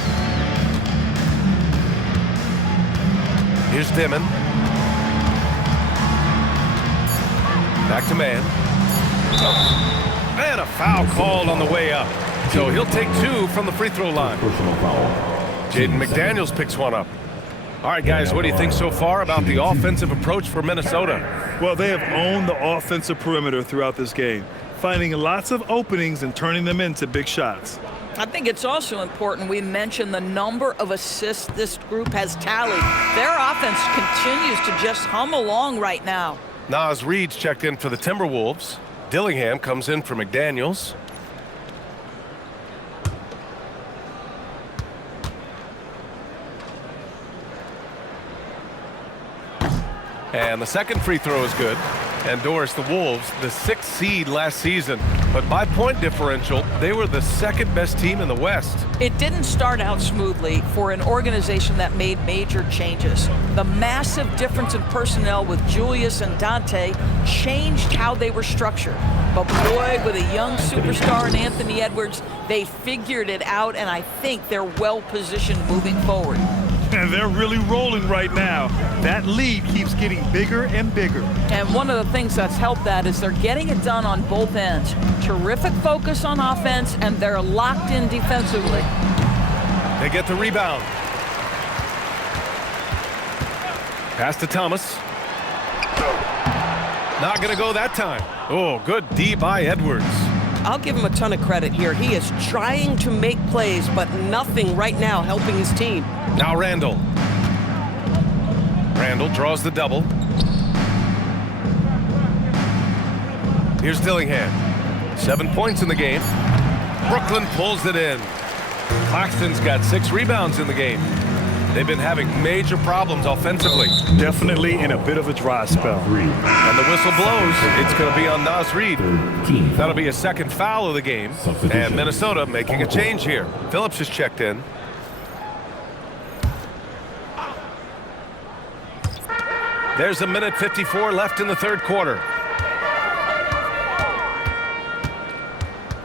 Here's Dimon. Back to Mann. And a foul called on the way up. So he'll take 2 from the free throw line. Jaden McDaniels picks one up. All right, guys, what do you think so far about the offensive approach for Minnesota? Well, they have owned the offensive perimeter throughout this game, finding lots of openings and turning them into big shots. I think it's also important we mention the number of assists this group has tallied. Their offense continues to just hum along right now. Naz Reid's checked in for the Timberwolves. Dillingham comes in for McDaniels. And the second free throw is good. And Doris, the Wolves, the 6th seed last season. But by point differential, they were the 2nd best team in the West. It didn't start out smoothly for an organization that made major changes. The massive difference in personnel with Julius and Dante changed how they were structured. But boy, with a young superstar in Anthony Edwards, they figured it out, and I think they're well positioned moving forward. And they're really rolling right now. That lead keeps getting bigger and bigger. And one of the things that's helped that is they're getting it done on both ends. Terrific focus on offense, and they're locked in defensively. They get the rebound. Pass to Thomas. Not going to go that time. Oh, good D by Edwards. I'll give him a ton of credit here. He is trying to make plays, but nothing right now helping his team. Now Randall. Randall draws the double. Here's Dillingham. 7 points in the game. Brooklyn pulls it in. Claxton's got 6 rebounds in the game. They've been having major problems offensively. Definitely in a bit of a dry spell. And the whistle blows. It's going to be on Naz Reid. That'll be a second foul of the game. And Minnesota making a change here. Phillips is checked in. There's a minute 54 left in the third quarter.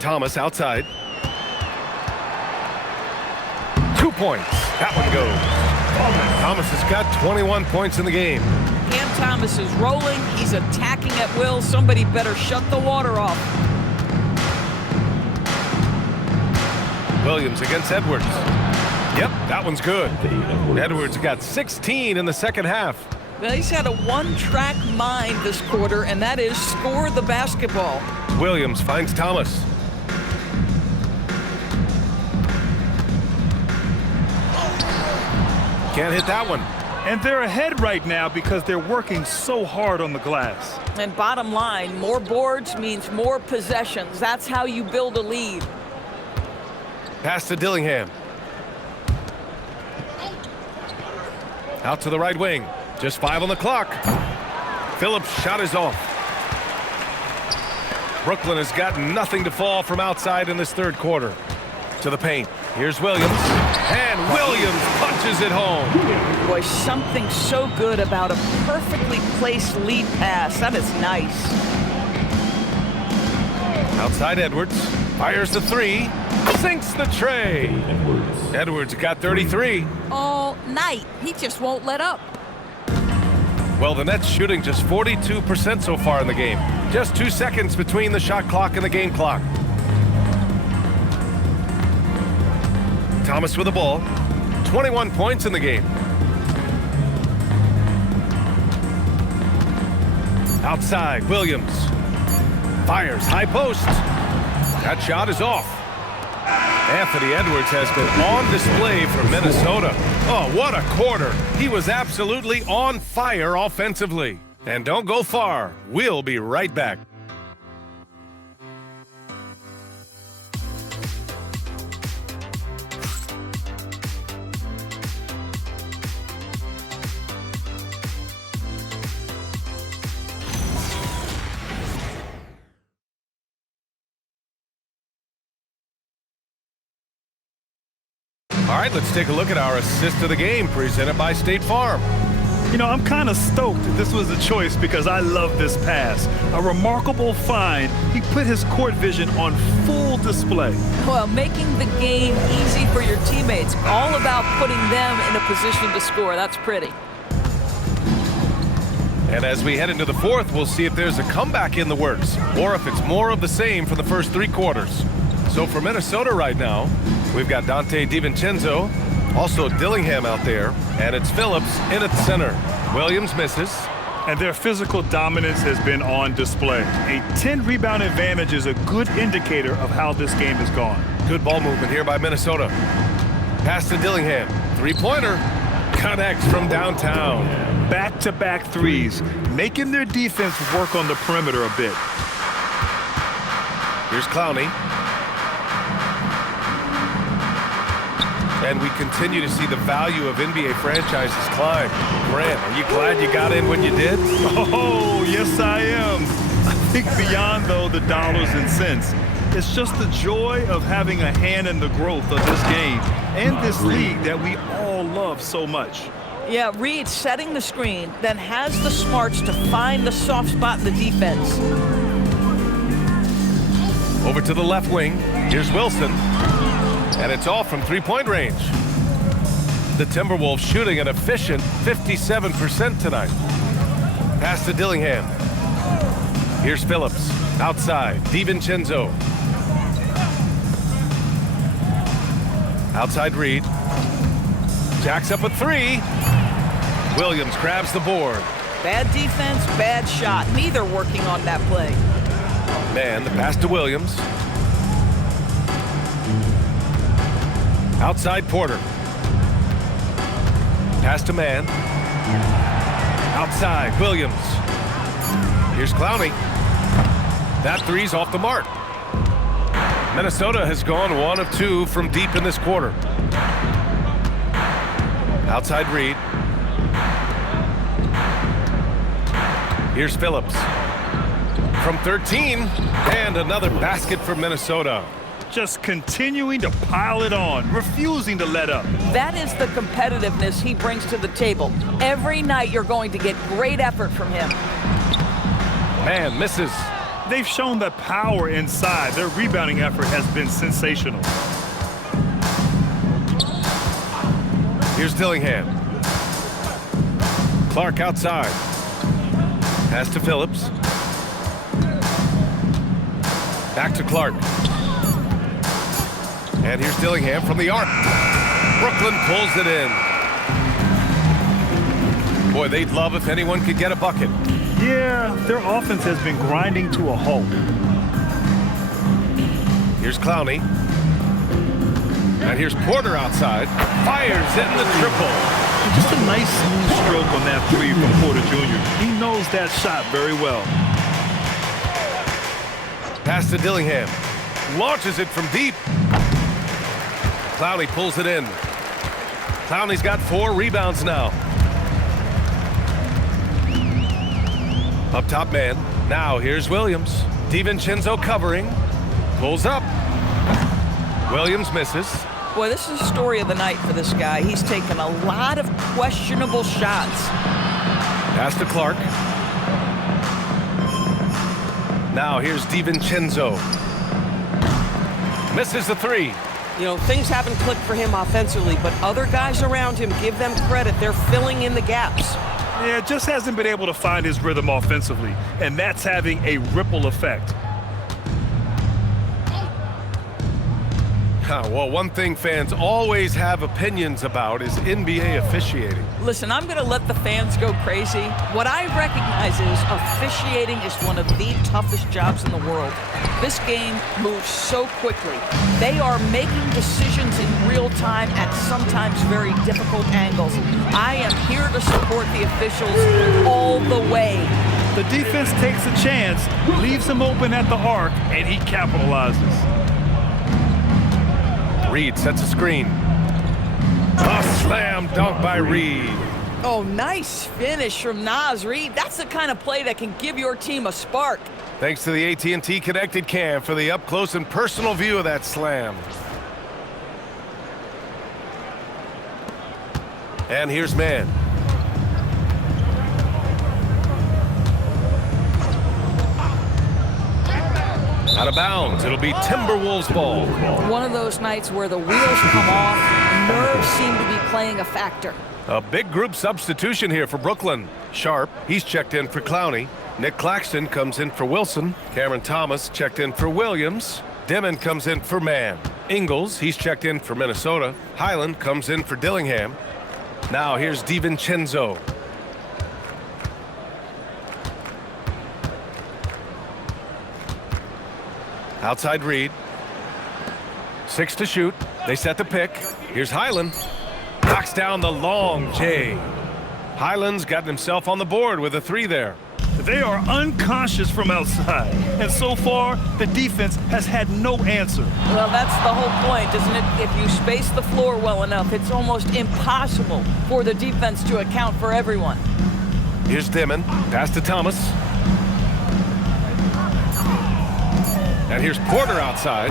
Thomas outside. 2 points. That one goes. Thomas has got 21 points in the game. Cam Thomas is rolling. He's attacking at will. Somebody better shut the water off. Williams against Edwards. Yep, that one's good. Edwards got 16 in the second half. Well, he's had a one-track mind this quarter, and that is score the basketball. Williams finds Thomas. Can't hit that one. And they're ahead right now because they're working so hard on the glass. And bottom line, more boards means more possessions. That's how you build a lead. Pass to Dillingham. Out to the right wing. Just 5 on the clock. Phillips' shot is off. Brooklyn has got nothing to fall from outside in this third quarter. To the paint. Here's Williams. And Williams punches it home. Boy, something so good about a perfectly placed lead pass. That is nice. Outside Edwards. Fires the 3. Sinks the tray. Edwards got 33. All night. He just won't let up. Well, the Nets shooting just 42% so far in the game. Just 2 seconds between the shot clock and the game clock. Thomas with the ball. 21 points in the game. Outside, Williams. Fires, high post. That shot is off. Anthony Edwards has been on display for Minnesota. Oh, what a quarter. He was absolutely on fire offensively. And don't go far. We'll be right back. All right, let's take a look at our assist of the game presented by State Farm. You know, I'm kind of stoked that this was a choice because I love this pass. A remarkable find. He put his court vision on full display. Well, making the game easy for your teammates. All about putting them in a position to score. That's pretty. And as we head into the fourth, we'll see if there's a comeback in the works or if it's more of the same for the first 3 quarters. So for Minnesota right now, we've got Dante DiVincenzo, also Dillingham out there, and it's Phillips in at center. Williams misses. And their physical dominance has been on display. A 10-rebound advantage is a good indicator of how this game has gone. Good ball movement here by Minnesota. Pass to Dillingham. 3-pointer. Connects from downtown. Back-to-back threes, making their defense work on the perimeter a bit. Here's Clowney. And we continue to see the value of NBA franchises climb. Grant, are you glad you got in when you did? Oh, yes, I am. I think beyond, though, the dollars and cents, it's just the joy of having a hand in the growth of this game and this league that we all love so much. Yeah, Reid setting the screen, then has the smarts to find the soft spot in the defense. Over to the left wing. Here's Wilson. And it's off from 3-point range. The Timberwolves shooting an efficient 57% tonight. Pass to Dillingham. Here's Phillips. Outside. DiVincenzo. Outside Reid. Jacks up a 3. Williams grabs the board. Bad defense, bad shot. Neither working on that play. Man, the pass to Williams. Outside Porter. Pass to Man. Outside Williams. Here's Clowney. That three's off the mark. Minnesota has gone 1 of 2 from deep in this quarter. Outside Reed. Here's Phillips. From 13, and another basket for Minnesota. Just continuing to pile it on, refusing to let up. That is the competitiveness he brings to the table. Every night you're going to get great effort from him. Man misses. They've shown that power inside. Their rebounding effort has been sensational. Here's Dillingham. Clark outside. Pass to Phillips. Back to Clark. And here's Dillingham from the arc. Brooklyn pulls it in. Boy, they'd love if anyone could get a bucket. Yeah, their offense has been grinding to a halt. Here's Clowney. And here's Porter outside. Fires in the triple. Just a nice smooth stroke on that three from Porter Jr. He knows that shot very well. Pass to Dillingham. Launches it from deep. Clowney pulls it in. Clowney's got 4 rebounds now. Up top man. Now here's Williams. DiVincenzo covering. Pulls up. Williams misses. Boy, this is the story of the night for this guy. He's taken a lot of questionable shots. Pass to Clark. Now here's DiVincenzo. Misses the 3. You know, things haven't clicked for him offensively, but other guys around him, give them credit. They're filling in the gaps. Yeah, just hasn't been able to find his rhythm offensively, and that's having a ripple effect. Well, one thing fans always have opinions about is NBA officiating. Listen, I'm going to let the fans go crazy. What I recognize is officiating is one of the toughest jobs in the world. This game moves so quickly. They are making decisions in real time at sometimes very difficult angles. I am here to support the officials all the way. The defense takes a chance, leaves him open at the arc, and he capitalizes. Reed sets a screen. A slam dunk by Reed. Oh, nice finish from Naz Reed. That's the kind of play that can give your team a spark. Thanks to the AT&T Connected Cam for the up-close and personal view of that slam. And here's Man. Out of bounds. It'll be Timberwolves ball. One of those nights where the wheels come off, nerves seem to be playing a factor. A big group substitution here for Brooklyn. Sharp, he's checked in for Clowney. Nick Claxton comes in for Wilson. Cameron Thomas checked in for Williams. Dimon comes in for Man. Ingles, he's checked in for Minnesota. Highland comes in for Dillingham. Now here's DiVincenzo. Outside Reed. 6 to shoot. They set the pick. Here's Highland. Knocks down the long J. Highland's gotten himself on the board with a 3 there. They are unconscious from outside, and so far, the defense has had no answer. Well, that's the whole point, isn't it? If you space the floor well enough, it's almost impossible for the defense to account for everyone. Here's Dimon. Pass to Thomas. And here's Porter outside.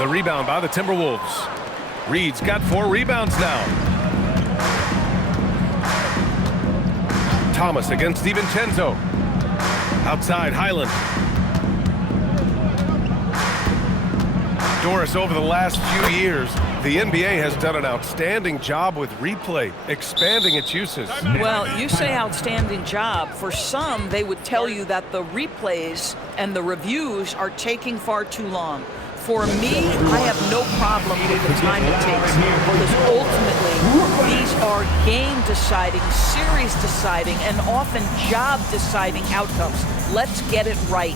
The rebound by the Timberwolves. Reed's got 4 rebounds now. Thomas against DiVincenzo. Outside, Highland. Doris, over the last few years, the NBA has done an outstanding job with replay, expanding its uses. Well, you say outstanding job. For some, they would tell you that the replays and the reviews are taking far too long. For me, I have no problem with the time it takes, because ultimately these are game-deciding, series-deciding, and often job-deciding outcomes. Let's get it right.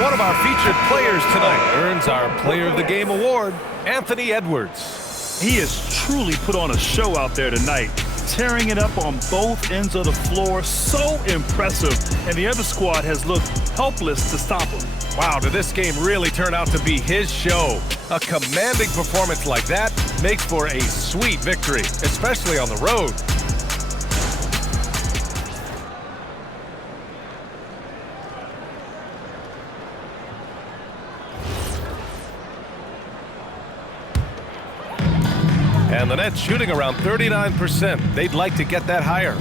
One of our featured players tonight earns our Player of the Game award, Anthony Edwards. He has truly put on a show out there tonight, tearing it up on both ends of the floor. So impressive, and the other squad has looked helpless to stop him. Wow, did this game really turn out to be his show? A commanding performance like that makes for a sweet victory, especially on the road. And the Nets shooting around 39%. They'd like to get that higher.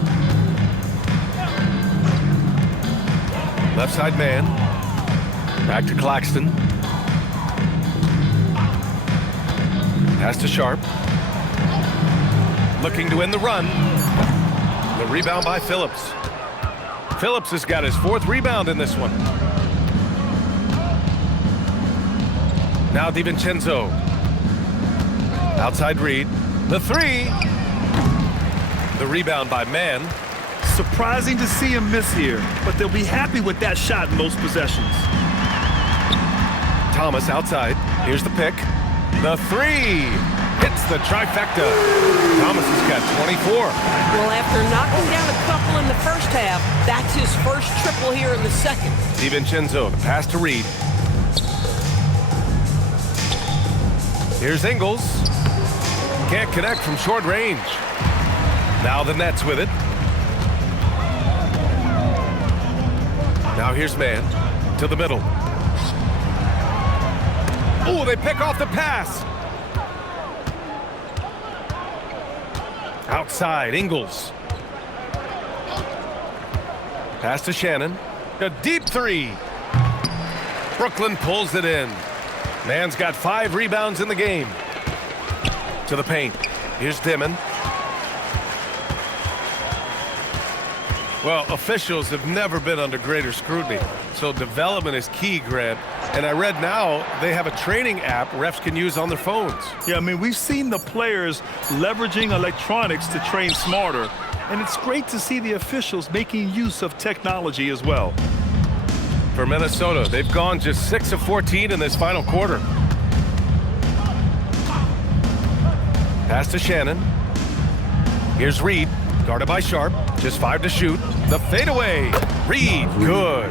Left side man. Back to Claxton. Pass to Sharp. Looking to win the run. The rebound by Phillips. Phillips has got his 4th rebound in this one. Now DiVincenzo. Outside Reed. The 3. The rebound by Mann. Surprising to see him miss here, but they'll be happy with that shot in most possessions. Thomas outside. Here's the pick. The 3. Hits the trifecta. Thomas has got 24. Well, after knocking down a couple in the first half, that's his first triple here in the second. DiVincenzo, the pass to Reed. Here's Ingles. Can't connect from short range. Now the Nets with it. Now here's Mann to the middle. Oh, they pick off the pass. Outside, Ingles. Pass to Shannon. A deep 3. Brooklyn pulls it in. Mann's got 5 rebounds in the game. To the paint. Here's Dimon. Well, officials have never been under greater scrutiny, so development is key, Grant. And I read now they have a training app refs can use on their phones. Yeah, I mean, we've seen the players leveraging electronics to train smarter, and it's great to see the officials making use of technology as well. For Minnesota, they've gone just 6 of 14 in this final quarter. Pass to Shannon. Here's Reed, guarded by Sharp. Just 5 to shoot. The fadeaway. Reed, good.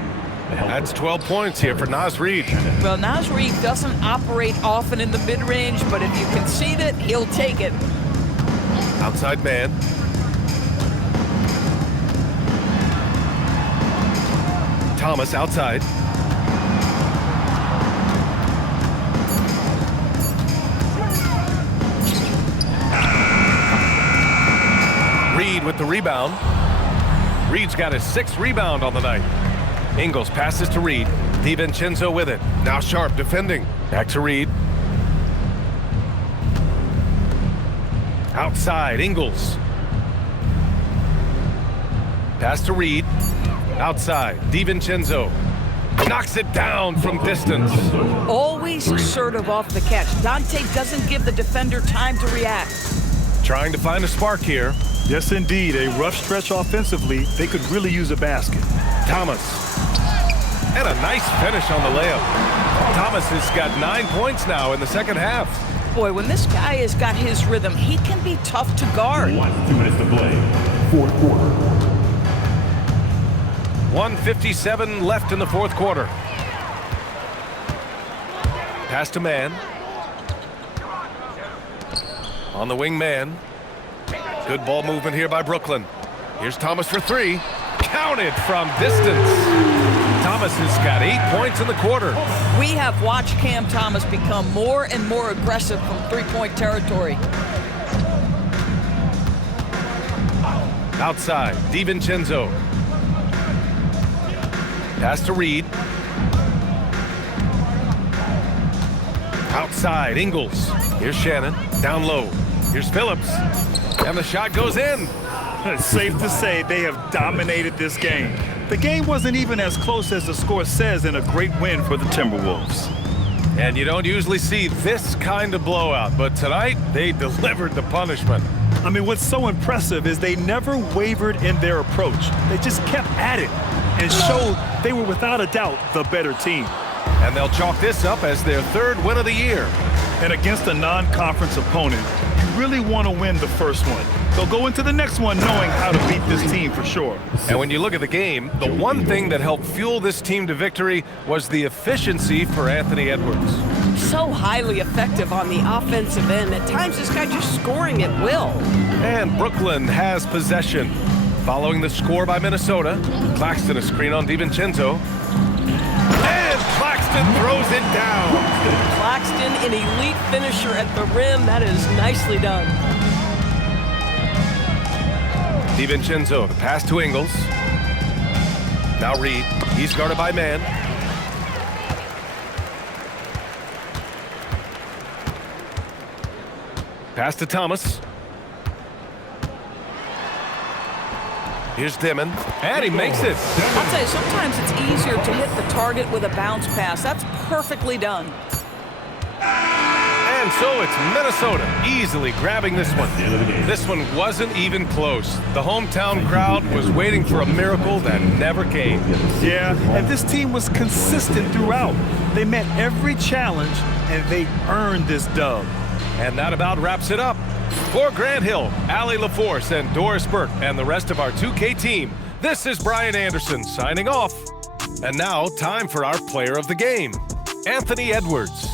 That's 12 points here for Naz Reid. Well, Naz Reid doesn't operate often in the mid-range, but if you concede it, he'll take it. Outside man. Thomas outside. Reed with the rebound. Reed's got his 6th rebound on the night. Ingles passes to Reed. DiVincenzo with it. Now Sharp defending. Back to Reed. Outside, Ingles. Pass to Reed. Outside, DiVincenzo. Knocks it down from distance. Always assertive off the catch. Dante doesn't give the defender time to react. Trying to find a spark here. Yes, indeed. A rough stretch offensively. They could really use a basket. Thomas. And a nice finish on the layup. Thomas has got 9 points now in the second half. Boy, when this guy has got his rhythm, he can be tough to guard. 2 minutes to play. Fourth quarter. 1:57 left in the fourth quarter. Pass to man. On the wing man. Good ball movement here by Brooklyn. Here's Thomas for three. Counted from distance. Thomas has got 8 points in the quarter. We have watched Cam Thomas become more and more aggressive from three-point territory. Outside, DiVincenzo. Pass to Reed. Outside, Ingles. Here's Shannon. Down low. Here's Phillips. And the shot goes in. It's safe to say they have dominated this game. The game wasn't even as close as the score says in a great win for the Timberwolves. And you don't usually see this kind of blowout, but tonight they delivered the punishment. I mean, what's so impressive is they never wavered in their approach. They just kept at it and showed they were without a doubt the better team. And they'll chalk this up as their third win of the year. And against a non-conference opponent, you really want to win the first one. They'll go into the next one knowing how to beat this team for sure. And when you look at the game, the one thing that helped fuel this team to victory was the efficiency for Anthony Edwards. So highly effective on the offensive end. At times, this guy just scoring at will. And Brooklyn has possession. Following the score by Minnesota, Claxton a screen on DiVincenzo. And Claxton throws it down. Claxton, an elite finisher at the rim. That is nicely done. DiVincenzo, the pass to Ingles. Now Reed. He's guarded by man. Pass to Thomas. Here's Dimon, and he makes it. I'll tell you, sometimes it's easier to hit the target with a bounce pass. That's perfectly done. And so it's Minnesota easily grabbing this one. This one wasn't even close. The hometown crowd was waiting for a miracle that never came. Yeah, and this team was consistent throughout. They met every challenge, and they earned this dub. And that about wraps it up. For Grant Hill, Allie LaForce, and Doris Burke, and the rest of our 2K team, this is Brian Anderson signing off. And now, time for our player of the game, Anthony Edwards.